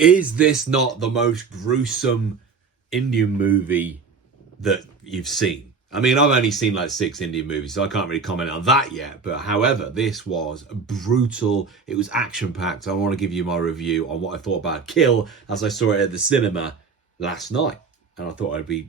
Is this not the most gruesome Indian movie that you've seen? I mean, I've only seen like 6 Indian movies, so I can't really comment on that yet. But however, this was brutal. It was action packed. I want to give you my review on what I thought about Kill as I saw it at the cinema last night. And I thought I'd be,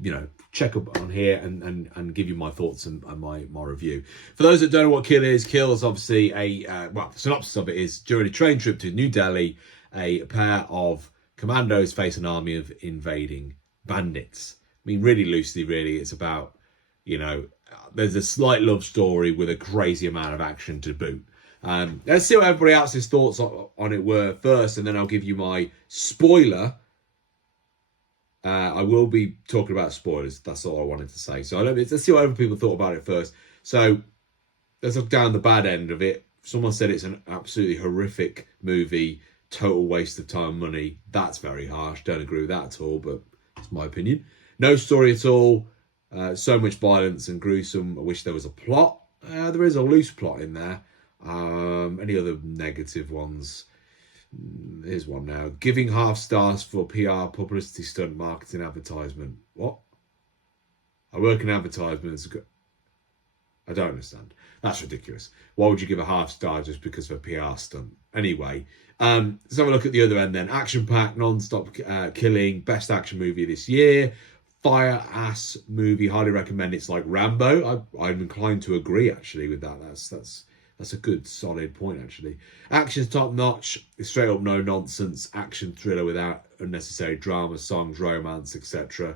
check up on here and give you my thoughts and my review. For those that don't know what Kill is obviously the synopsis of it is during a train trip to New Delhi, a pair of commandos face an army of invading bandits. I mean, really loosely, really, it's about, there's a slight love story with a crazy amount of action to boot. Let's see what everybody else's thoughts on it were first, and then I'll give you my spoiler. I will be talking about spoilers. That's all I wanted to say. So let's see what other people thought about it first. So let's look down the bad end of it. Someone said it's an absolutely horrific movie, total waste of time and money. That's very harsh. Don't agree with that at all, but it's my opinion. No story at all. So much violence and gruesome. I wish there was a plot. There is a loose plot in there. Any other negative ones? Here's one now. Giving half stars for PR, publicity stunt, marketing, advertisement. What? I work in advertisements. I don't understand. That's ridiculous. Why would you give a half star just because of a PR stunt? Anyway, let's have a look at the other end then. Action-packed, non-stop killing, best action movie this year. Fire-ass movie, highly recommend. It's like Rambo. I'm inclined to agree, actually, with that. That's a good, solid point, actually. Action's top-notch. Straight up no-nonsense action thriller without unnecessary drama, songs, romance, etc.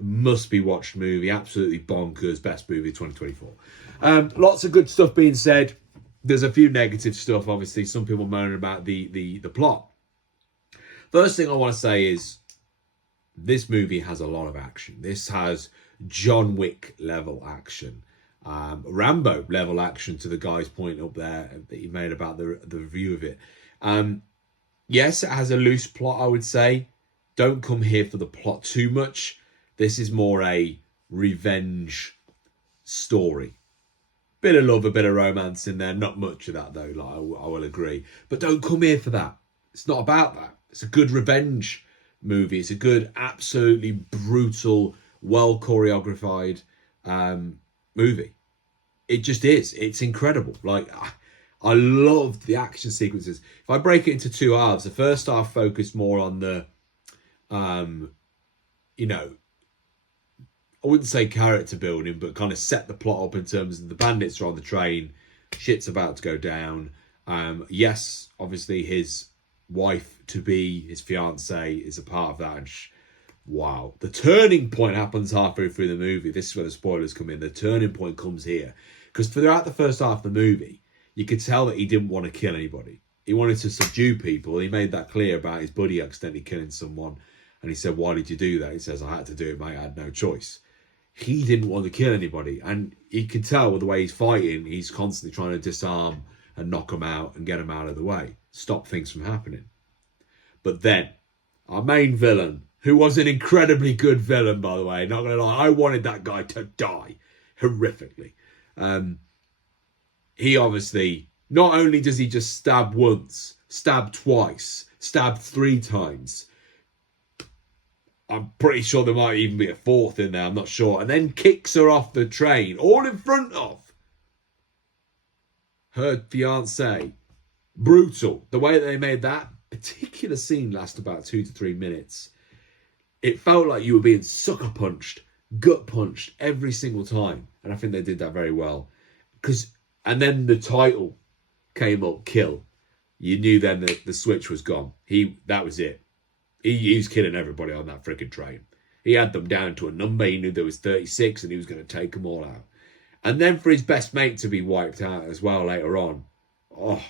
Must-be-watched movie. Absolutely bonkers. Best movie 2024. Lots of good stuff being said. There's a few negative stuff, obviously. Some people moaning about the plot. First thing I want to say is this movie has a lot of action. This has John Wick level action. Rambo level action, to the guy's point up there that he made about the review of it. Yes, it has a loose plot, I would say. Don't come here for the plot too much. This is more a revenge story. Bit of love, a bit of romance in there. Not much of that, though, like I will agree. But don't come here for that. It's not about that. It's a good revenge movie. It's a good, absolutely brutal, well choreographed movie. It just is. It's incredible. Like, I loved the action sequences. If I break it into 2 halves, the first half focused more on the, I wouldn't say character building, but kind of set the plot up in terms of the bandits are on the train, shit's about to go down. Yes, obviously his wife-to-be, his fiance, is a part of that. And wow. The turning point happens halfway through the movie. This is where the spoilers come in. The turning point comes here. Because throughout the first half of the movie, you could tell that he didn't want to kill anybody. He wanted to subdue people. He made that clear about his buddy accidentally killing someone. And he said, why did you do that? He says, I had to do it, mate. I had no choice. He didn't want to kill anybody. And you can tell with the way he's fighting, he's constantly trying to disarm and knock them out and get them out of the way. Stop things from happening. But then, our main villain, who was an incredibly good villain, by the way, not going to lie, I wanted that guy to die horrifically. He obviously, not only does he just stab once, stab twice, stab 3 times, I'm pretty sure there might even be a 4th in there, I'm not sure, and then kicks her off the train, all in front of her fiancé. Brutal. The way they made that particular scene last about 2 to 3 minutes. It felt like you were being sucker punched, gut punched every single time. And I think they did that very well. And then the title came up, Kill. You knew then that the switch was gone. That was it. He was killing everybody on that freaking train. He had them down to a number. He knew there was 36 and he was going to take them all out. And then for his best mate to be wiped out as well later on. Oh,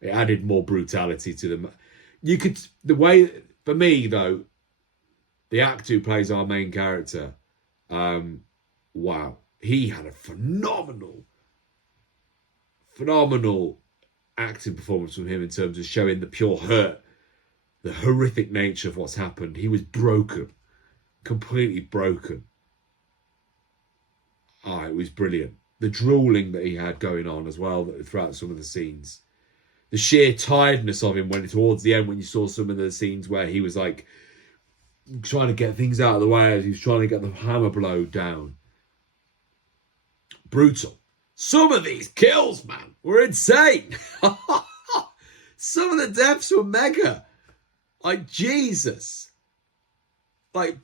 it added more brutality to them. For me though, the actor who plays our main character, wow. He had a phenomenal acting performance from him in terms of showing the pure hurt, the horrific nature of what's happened. He was broken, completely broken. It was brilliant. The drooling that he had going on as well throughout some of the scenes. the sheer tiredness of him when towards the end, when you saw some of the scenes where he was like trying to get things out of the way as he was trying to get the hammer blow down. Brutal. Some of these kills, man, were insane. Some of the deaths were mega. Like, Jesus. Like,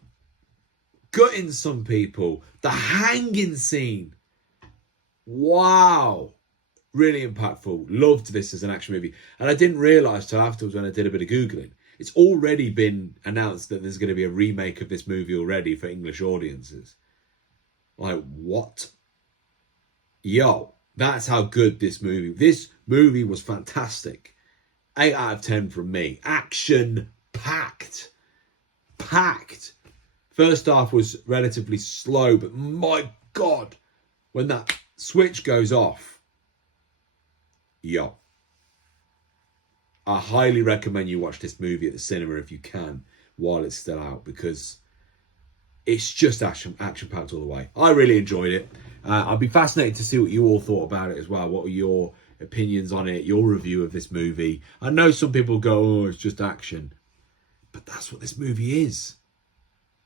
gutting some people. The hanging scene. Wow. Really impactful. Loved this as an action movie. And I didn't realise till afterwards when I did a bit of Googling. It's already been announced that there's going to be a remake of this movie already for English audiences. Like, what? Yo, that's how good this movie was fantastic. 8 out of 10 from me. Action packed. Packed. First half was relatively slow, but my God, when that switch goes off, yo. I highly recommend you watch this movie at the cinema if you can, while it's still out, because it's just action-packed all the way. I really enjoyed it. I'd be fascinated to see what you all thought about it as well. What are your opinions on it, your review of this movie? I know some people go, oh, it's just action. But that's what this movie is.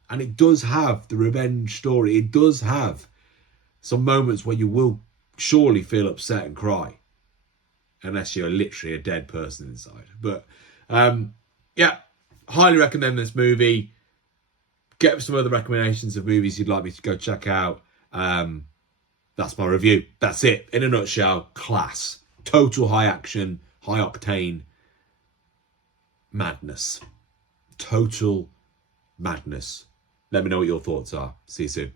And it does have the revenge story. It does have some moments where you will surely feel upset and cry. Unless you're literally a dead person inside. But, yeah, highly recommend this movie. Get some other recommendations of movies you'd like me to go check out. That's my review. That's it. In a nutshell, class. Total high action, high octane madness. Total madness. Let me know what your thoughts are. See you soon.